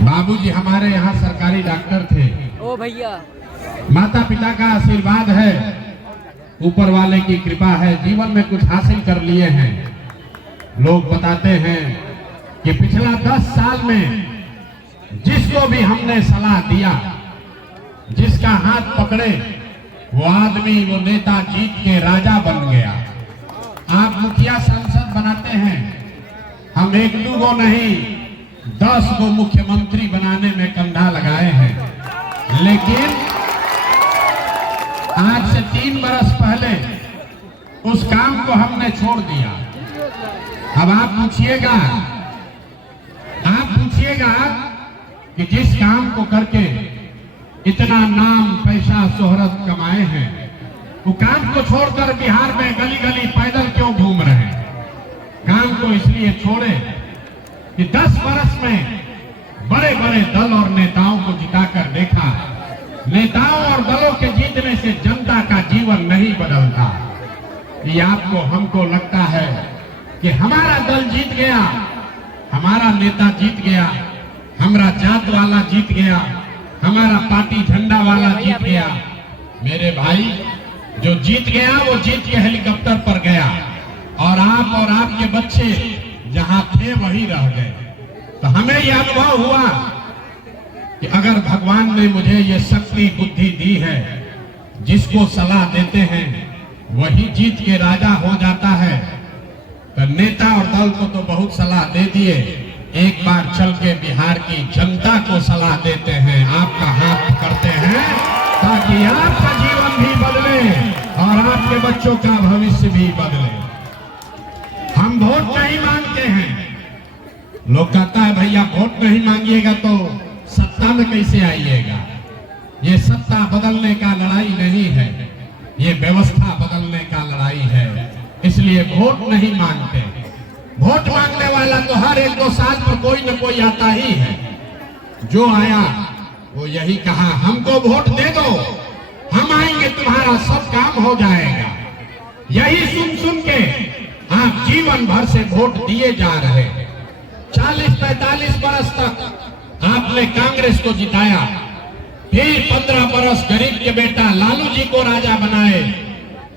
बाबूजी हमारे यहाँ सरकारी डॉक्टर थे। ओ भैया, माता पिता का आशीर्वाद है, ऊपर वाले की कृपा है, जीवन में कुछ हासिल कर लिए हैं। लोग बताते हैं कि पिछला 10 साल में जिसको भी हमने सलाह दिया, जिसका हाथ पकड़े, वो आदमी, वो नेता जीत के राजा बन गया। आप मुखिया सांसद बनाते हैं, हम 1-2 गो नहीं 10 गो मुख्यमंत्री बनाने में कंधा लगाए हैं। लेकिन आज से 3 बरस पहले उस काम को हमने छोड़ दिया। अब आप पूछिएगा कि जिस काम को करके इतना नाम, पैसा, शोहरत कमाए हैं, वो काम को छोड़कर बिहार में गली गली पैदल क्यों घूम रहे हैं? काम को इसलिए छोड़े कि 10 बरस में बड़े बड़े दल और नेताओं को जिताकर देखा, नेताओं और दलों के जीतने से जनता का जीवन नहीं बदलता। ये आपको, हमको लगता है कि हमारा दल जीत गया, हमारा नेता जीत गया, हमारा जात वाला जीत गया, हमारा पार्टी झंडा वाला जीत गया। मेरे भाई, जो जीत गया वो जीत के हेलीकॉप्टर पर गया, और आप और आपके बच्चे जहां थे वहीं रह गए। तो हमें यह अनुभव हुआ कि अगर भगवान ने मुझे ये शक्ति, बुद्धि दी है, जिसको सलाह देते हैं वही जीत के राजा हो जाता है। तो नेता और दल को तो बहुत सलाह दे दिए, एक बार चल के बिहार की जनता को सलाह देते हैं, आपका हाथ पकड़ते हैं, ताकि आपका जीवन भी बदले और आपके बच्चों का भविष्य भी बदले। हम वोट नहीं मांगते हैं। लोग कहता है भैया वोट नहीं मांगिएगा तो सत्ता में कैसे आइएगा? ये सत्ता बदलने का लड़ाई नहीं है, ये व्यवस्था बदलने का लड़ाई है। इसलिए वोट नहीं मांगते। वोट मांगने वाला तो हर 1-2 साल पर कोई न कोई आता ही है। जो आया वो यही कहा, हमको वोट दे दो, हम आएंगे, तुम्हारा सब काम हो जाएगा। यही सुन सुन के आप जीवन भर से वोट दिए जा रहे हैं। 40-45 बरस तक आपने कांग्रेस को जिताया, फिर 15 बरस गरीब के बेटा लालू जी को राजा बनाए।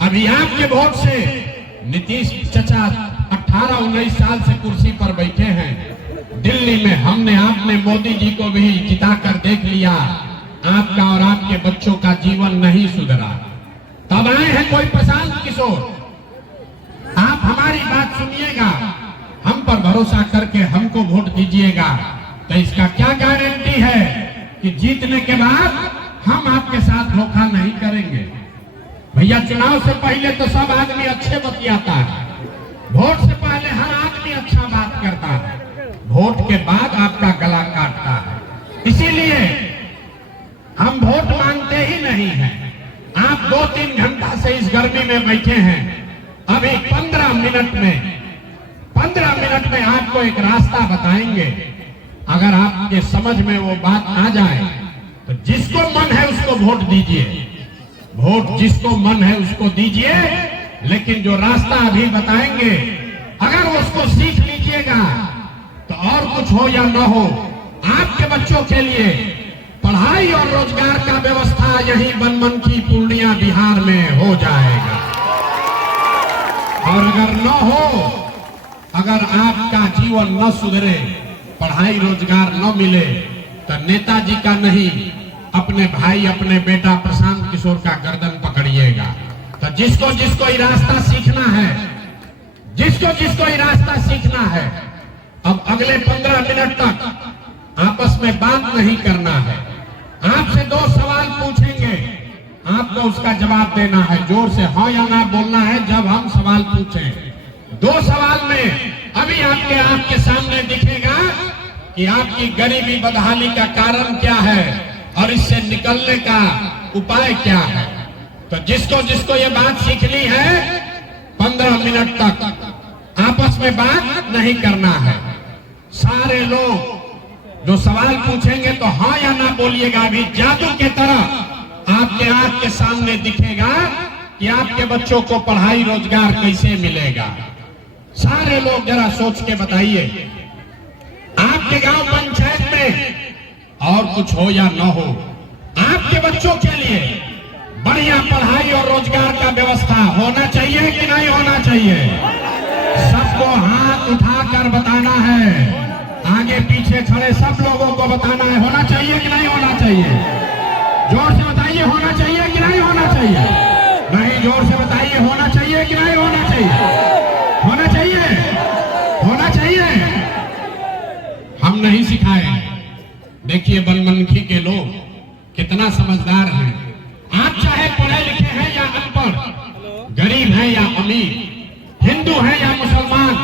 अभी आपके वोट से नीतीश चचा 18-19 साल से कुर्सी पर बैठे हैं। दिल्ली में हमने, आपने मोदी जी को भी जिताकर देख लिया। आपका और आपके बच्चों का जीवन नहीं सुधरा। तब आए हैं कोई प्रशांत किशोर। आप हमारी बात सुनिएगा, हम पर भरोसा करके हमको वोट दीजिएगा, तो इसका क्या गारंटी है कि जीतने के बाद हम आपके साथ धोखा नहीं करेंगे? भैया, चुनाव से पहले तो सब आदमी अच्छे बतियाता है, वोट से पहले हर आदमी अच्छा बात करता है, वोट के बाद आपका गला काटता है। इसीलिए हम वोट मांगते ही नहीं हैं। आप 2-3 घंटा से इस गर्मी में बैठे हैं। अभी 15 मिनट में आपको एक रास्ता बताएंगे। अगर आपके समझ में वो बात आ जाए तो जिसको मन है उसको वोट दीजिए, वोट जिसको मन है उसको दीजिए। लेकिन जो रास्ता अभी बताएंगे, अगर उसको सीख लीजिएगा तो और कुछ हो या न हो, आपके बच्चों के लिए पढ़ाई और रोजगार का व्यवस्था यही बनमनखी पूर्णिया बिहार में हो जाएगा। और अगर न हो, अगर आपका जीवन न सुधरे, पढ़ाई रोजगार न मिले, तो नेताजी का नहीं, अपने भाई, अपने बेटा प्रशांत किशोर का गर्दन पकड़िएगा। तो जिसको जिसको ये रास्ता सीखना है, अब अगले 15 मिनट तक आपस में बात नहीं करना है। आपसे 2 सवाल पूछेंगे, आपको उसका जवाब देना है। जोर से हाँ या ना बोलना है जब हम सवाल पूछें। 2 सवाल में अभी आपके सामने दिखेगा कि आपकी गरीबी बदहाली का कारण क्या है और इससे निकलने का उपाय क्या है। तो जिसको जिसको ये बात सीखनी है, 15 मिनट तक आपस में बात नहीं करना है। सारे लोग जो सवाल पूछेंगे तो हाँ या ना बोलिएगा। अभी जादू के तरह आपके आंख के सामने दिखेगा कि आपके बच्चों को पढ़ाई रोजगार कैसे मिलेगा। सारे लोग जरा सोच के बताइए, आपके गांव पंचायत में और कुछ हो या न हो, आपके बच्चों के लिए बढ़िया पढ़ाई और रोजगार का व्यवस्था होना चाहिए कि नहीं होना चाहिए? सबको हाथ उठाकर बताना है, आगे पीछे खड़े सब लोगों को बताना है, होना चाहिए कि नहीं होना चाहिए? जोर से बताइए, होना चाहिए कि नहीं होना चाहिए? नहीं, जोर से बताइए, होना चाहिए कि नहीं होना चाहिए? होना चाहिए, होना चाहिए। हम नहीं सिखाए। देखिए बनमनखी के लोग कितना समझदार हैं। आप चाहे पढ़े लिखे हैं या अनपढ़, गरीब हैं या अमीर, हिंदू है या मुसलमान,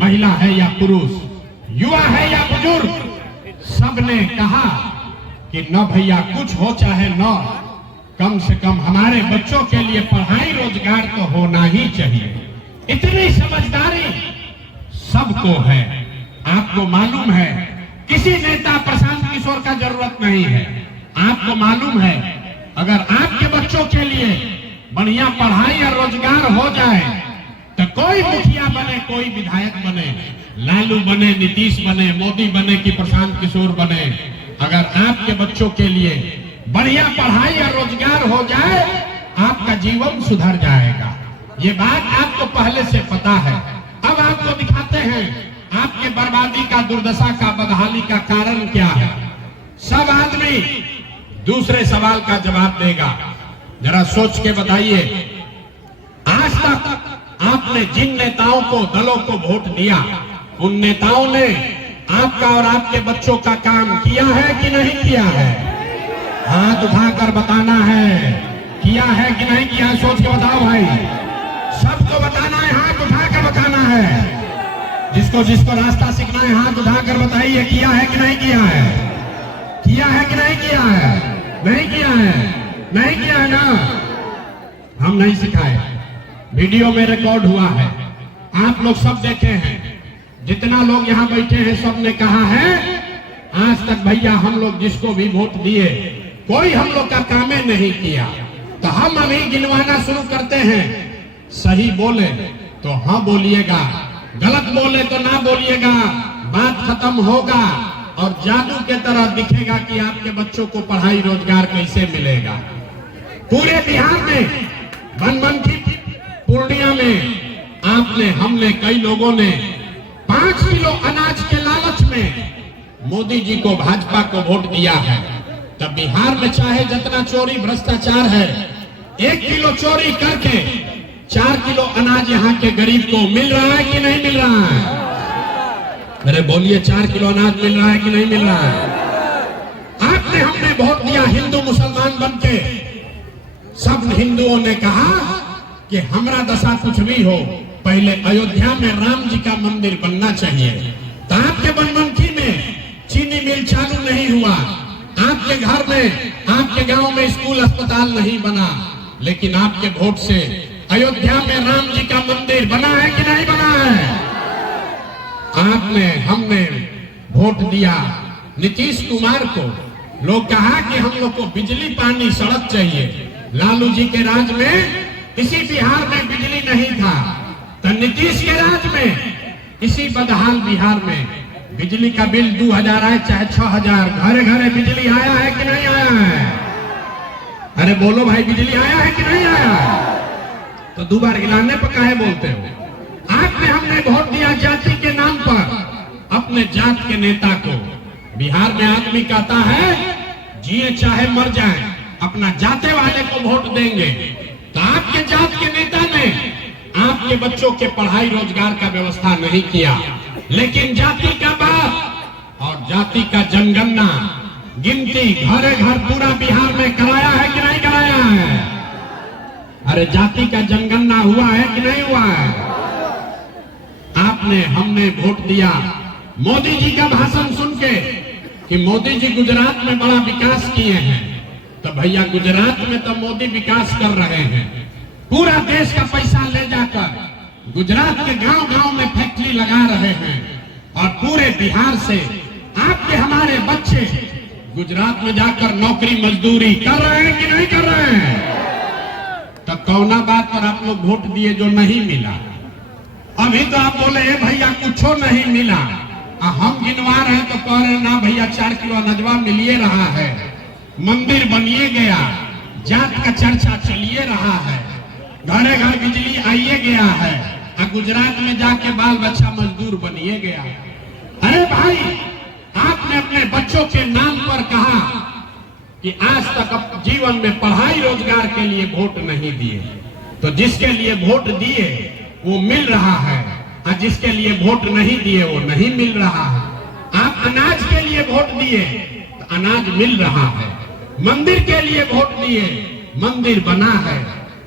महिला है या पुरुष, युवा है या बुजुर्ग, सबने कहा कि न भैया कुछ हो चाहे न, कम से कम हमारे बच्चों के लिए पढ़ाई रोजगार तो होना ही चाहिए। इतनी समझदारी सबको है। आपको मालूम है किसी नेता प्रशांत किशोर का जरूरत नहीं है। आपको मालूम है अगर आपके बच्चों के लिए बढ़िया पढ़ाई और रोजगार हो जाए तो कोई मुखिया बने, कोई विधायक बने, लालू बने, नीतीश बने, मोदी बने कि प्रशांत किशोर बने, अगर आपके बच्चों के लिए बढ़िया पढ़ाई और रोजगार हो जाए आपका जीवन सुधर जाएगा। ये बात आपको पहले से पता है। अब आपको दिखाते हैं आपके बर्बादी का, दुर्दशा का, बदहाली का कारण क्या है। सब आदमी दूसरे सवाल का जवाब देगा। जरा सोच के बताइए, आज तक आपने जिन नेताओं को, दलों को वोट दिया, उन नेताओं ने आपका और आपके बच्चों का काम किया है कि नहीं किया है? हाथ उठाकर बताना है, किया है कि नहीं किया है? सोच के बताओ भाई, सबको बताना है, हाथ उठाकर बताना है। जिसको जिसको रास्ता सीखना है हाथ उठाकर बताइए, किया है कि नहीं किया है? किया है कि नहीं किया है? नहीं किया है, नहीं किया है ना। हम नहीं सिखाए, वीडियो में रिकॉर्ड हुआ है, आप लोग सब देखे हैं। जितना लोग यहाँ बैठे हैं सब ने कहा है आज तक भैया हम लोग जिसको भी वोट दिए कोई हम लोग का कामे नहीं किया। तो हम अभी गिनवाना शुरू करते हैं। सही बोले तो हाँ बोलिएगा, गलत बोले तो ना बोलिएगा, बात खत्म होगा और जादू के तरह दिखेगा कि आपके बच्चों को पढ़ाई रोजगार कैसे मिलेगा। पूरे बिहार में, बनमनखी पूर्णिया में आपने, हमने, कई लोगों ने 5 किलो अनाज के लालच में मोदी जी को, भाजपा को वोट दिया है। तब बिहार में चाहे जितना चोरी भ्रष्टाचार है, 1 किलो चोरी करके 4 किलो अनाज यहाँ के गरीब को मिल रहा है कि नहीं मिल रहा है? अरे बोलिए, 4 किलो अनाज मिल रहा है कि नहीं मिल रहा है? आपने, हमने वोट दिया हिंदू मुसलमान बनके। सब हिंदुओं ने कहा कि हमारा दशा कुछ भी हो, पहले अयोध्या में राम जी का मंदिर बनना चाहिए। तो आपके बनमनखी में चीनी मिल चालू नहीं हुआ, आपके घर में, आपके गांव में स्कूल अस्पताल नहीं बना, लेकिन आपके वोट से अयोध्या में राम जी का मंदिर बना है कि नहीं बना है? आपने, हमने वोट दिया नीतीश कुमार को। लोग कहा कि हम लोग को बिजली, पानी, सड़क चाहिए। लालू जी के राज में इसी बिहार में बिजली नहीं था, तो नीतीश के राज में इसी बदहाल बिहार में बिजली का बिल 2000 आए चाहे 6000, घरे घरे बिजली आया है कि नहीं आया है? अरे बोलो भाई, बिजली आया है कि नहीं आया है? तो 2 बार हिलाने पर काहे बोलते हो? आपने, हमने वोट दिया जाति के नाम पर अपने जात के नेता को। बिहार में आदमी कहता है जिए चाहे मर जाए अपना जाते वाले को वोट देंगे। तो आपके जात के नेता ने आपके बच्चों के पढ़ाई रोजगार का व्यवस्था नहीं किया, लेकिन जाति का बाप और जाति का जनगणना, गिनती घरे घर पूरा बिहार में कराया है कि नहीं कराया है? अरे जाति का जनगणना हुआ है कि नहीं हुआ है? आपने, हमने वोट दिया मोदी जी का भाषण सुन के कि मोदी जी गुजरात में बड़ा विकास किए हैं। तो भैया गुजरात में तो मोदी विकास कर रहे हैं, पूरा देश का पैसा ले जाकर गुजरात के गांव गांव में फैक्ट्री लगा रहे हैं और पूरे बिहार से आपके, हमारे बच्चे गुजरात में जाकर नौकरी मजदूरी कर रहे हैं कि नहीं कर रहे हैं? तो कौना बात पर आप लोग वोट दिए जो नहीं मिला? अभी तो आप बोले भैया कुछो नहीं मिला, हम गिनवा रहे हैं तो कह रहे ना भैया 4 किलो अनजवा मिलिए रहा है, मंदिर बनिए गया, जात का चर्चा चलिए रहा है, घरे घर बिजली आइए गया है, और गुजरात में जाके बाल बच्चा मजदूर बनिए गया। अरे भाई, आपने अपने बच्चों के नाम पर कहा कि आज तक जीवन में पढ़ाई रोजगार के लिए वोट नहीं दिए, तो जिसके लिए वोट दिए वो मिल रहा है, और जिसके लिए वोट नहीं दिए वो नहीं मिल रहा है। आप अनाज के लिए वोट दिए तो अनाज मिल रहा है, मंदिर के लिए वोट दिए मंदिर बना है,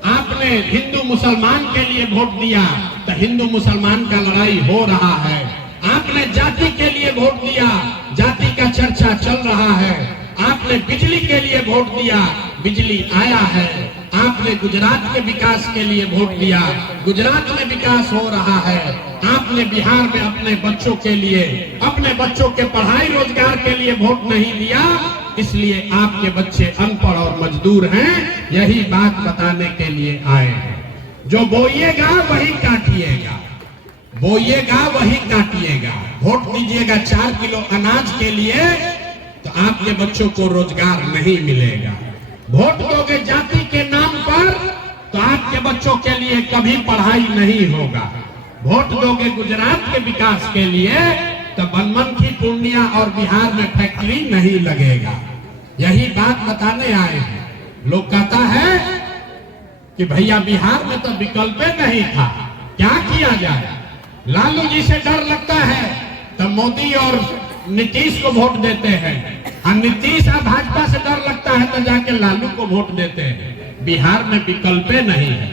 आपने हिंदू मुसलमान के लिए वोट दिया तो हिंदू मुसलमान का लड़ाई हो रहा है, आपने जाति के लिए वोट दिया जाति का चर्चा चल रहा है, आपने बिजली के लिए वोट दिया बिजली आया है, आपने गुजरात के विकास के लिए वोट दिया गुजरात में विकास हो रहा है, आपने बिहार में अपने बच्चों के लिए, अपने बच्चों के पढ़ाई रोजगार के लिए वोट नहीं दिया, इसलिए आपके बच्चे अनपढ़ और मजदूर हैं। यही बात बताने के लिए आए हैं। जो बोइएगा वही काटिएगा, बोइएगा वही काटिएगा। वोट दीजिएगा 4 किलो अनाज के लिए तो आपके बच्चों को रोजगार नहीं मिलेगा। वोट दोगे जाति के नाम पर तो आपके बच्चों के लिए कभी पढ़ाई नहीं होगा। वोट दोगे गुजरात के विकास के लिए तो बनमनखी, पूर्णिया और बिहार में फैक्ट्री नहीं लगेगा। यही बात बताने आए हैं। लोग कहता है कि भैया बिहार में तो विकल्प नहीं था, क्या किया जाए? लालू जी से डर लगता है तो मोदी और नीतीश को वोट देते हैं, और नीतीश और भाजपा से डर लगता है तो जाके लालू को वोट देते हैं। बिहार में विकल्प नहीं है।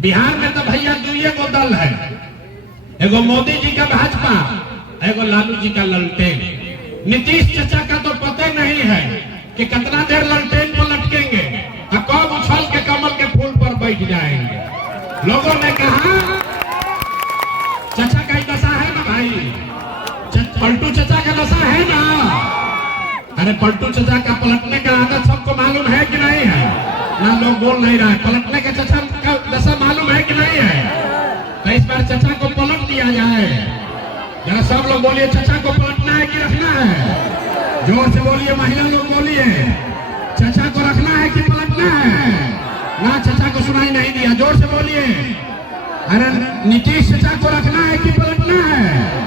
बिहार में तो भैया 2 दल है, एगो मोदी जी का भाजपा, एगो लालू जी का ललटेन। नीतीश चाचा का तो पता नहीं है कि कितना देर ललटेन पर लटकेंगे और कब उछल के कमल के फूल पर बैठ जाएंगे। लोगों ने कहा चाचा का दशा है ना भाई, पलटू चाचा का दशा है ना। अरे पलटू चाचा का पलटने का आदत सबको मालूम है कि नहीं है? ना लोग बोल नहीं रहा है। पलटने का चाचा का दशा मालूम है कि नहीं है? तो इस बार चाचा को पलट दिया जाए। जरा सब लोग बोलिए, चाचा को पलटना है कि रखना है? जोर से बोलिए, महिला लोग बोलिए, चाचा को रखना है कि पलटना है? ना, चाचा को सुनाई नहीं दिया, जोर से बोलिए। अरे नीतीश चाचा को रखना है कि पलटना है?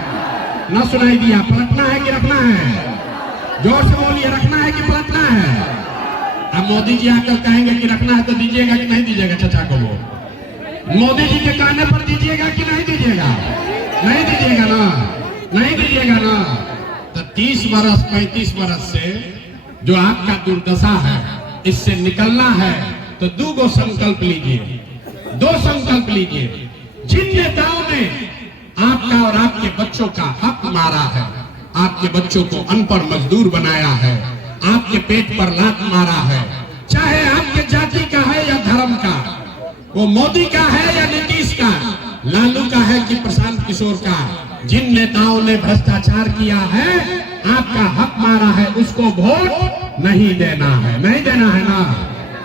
ना सुनाई दिया, पलटना है कि रखना है? जोर से बोलिए, रखना है कि पलटना है? अब मोदी जी आकर कहेंगे कि रखना है तो दीजिएगा कि नहीं दीजिएगा चाचा को वोट? मोदी जी के कहने पर दीजिएगा कि नहीं दीजिएगा? नहीं दीजिएगा ना, नहीं दीजिएगा ना। तो 30 बरस 35 बरस से जो आपका दुर्दशा है, इससे निकलना है तो 2 संकल्प लीजिए, 2 संकल्प लीजिए। जिन नेताओं ने आपका और आपके बच्चों का हक मारा है, आपके बच्चों को अनपढ़ मजदूर बनाया है, आपके पेट पर लात मारा है, चाहे आपके जाति का है या धर्म का, वो मोदी का है या नीतीश का, लालू का है कि प्रशांत किशोर का, जिन नेताओं ने भ्रष्टाचार किया है, आपका हक मारा है, उसको वोट नहीं देना है। नहीं देना है ना?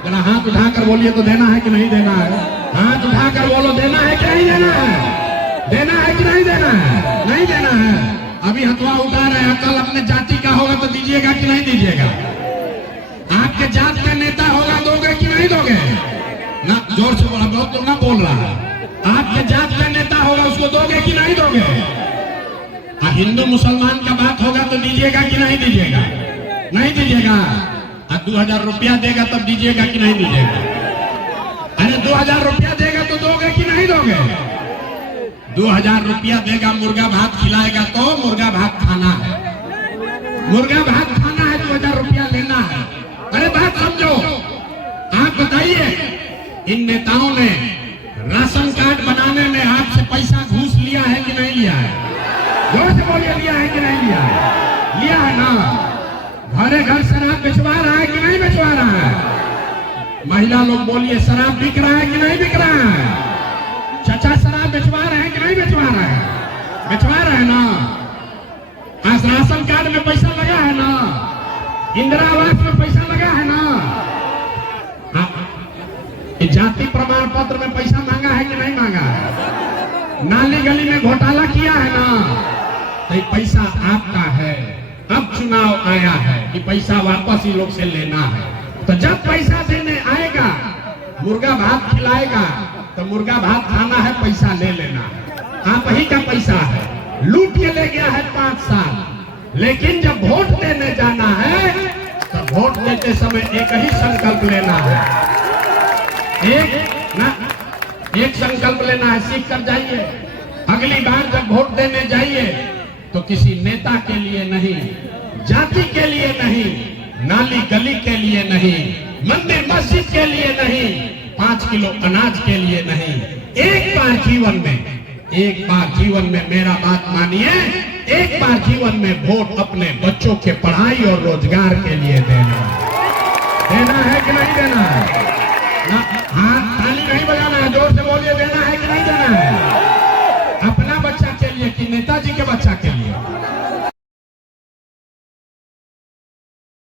जरा हाथ उठाकर बोलिए तो देना है कि नहीं देना है? हाथ उठाकर बोलो, देना है कि नहीं देना है? देना है कि नहीं देना है? नहीं देना है। अभी हथवा उठा रहे हैं, कल अपने जाति का होगा तो दीजिएगा कि नहीं दीजिएगा? आपके जात का नेता होगा, दोगे कि नहीं दोगे? ना, जोर से बोला, बहुत तो ना बोल रहा है। आपके जात का नेता होगा, उसको दोगे कि नहीं दोगे? हिंदू मुसलमान का बात होगा तो दीजिएगा कि नहीं दीजिएगा? नहीं दीजिएगा। 2000 रुपया देगा तब दीजिएगा कि नहीं दीजिएगा? अरे 2000 रुपया देगा तो दोगे कि नहीं दोगे? 2000 रुपया देगा, मुर्गा भात खिलाएगा तो मुर्गा भात खाना है, मुर्गा भात खाना है, 2000 रुपया लेना है। अरे बात समझो। आप बताइए, इन नेताओं ने राशन कार्ड बनाने में आपसे पैसा घूस लिया है कि नहीं लिया है? जोर से बोलिए, लिया है कि नहीं लिया है? लिया है ना? घरे घर शराब बेचवा रहा है कि नहीं बेचवा रहा है? महिला लोग बोलिए, शराब बिक रहा है कि नहीं बिक रहा है? चाचा शराब बेचवा रहे हैं कि नहीं बेचवा रहे हैं? बेचवा रहे हैं ना? आज राशन कार्ड में पैसा लगा है ना? इंदिरा आवास में पैसा लगा है ना? जाति प्रमाण पत्र में पैसा मांगा है कि नहीं मांगा है? नाली गली में घोटाला किया है ना? तो भाई पैसा आपका है, अब चुनाव आया है कि पैसा वापस ही लोग से लेना है। तो जब पैसा देने आएगा, मुर्गा भात खिलाएगा, तो मुर्गा भात खाना है, पैसा ले लेना है। आप ही का पैसा है, लूट के ले गया है 5 साल। लेकिन जब वोट देने जाना है तो वोट देते समय एक ही संकल्प लेना है, एक संकल्प लेना है, सीख कर जाइए। अगली बार जब वोट देने जाइए तो किसी नेता के लिए नहीं, जाति के लिए नहीं, नाली गली के लिए नहीं, मंदिर मस्जिद के लिए नहीं, 5 किलो अनाज के लिए नहीं, एक बार जीवन में मेरा बात मानिए, एक बार जीवन में वोट अपने बच्चों के पढ़ाई और रोजगार के लिए देना है कि नहीं देना है? हाँ, ताली नहीं बजाना है, जोर से बोलिए, देना है कि नहीं देना है? अपना बच्चा के लिए कि नेताजी के बच्चा के लिए?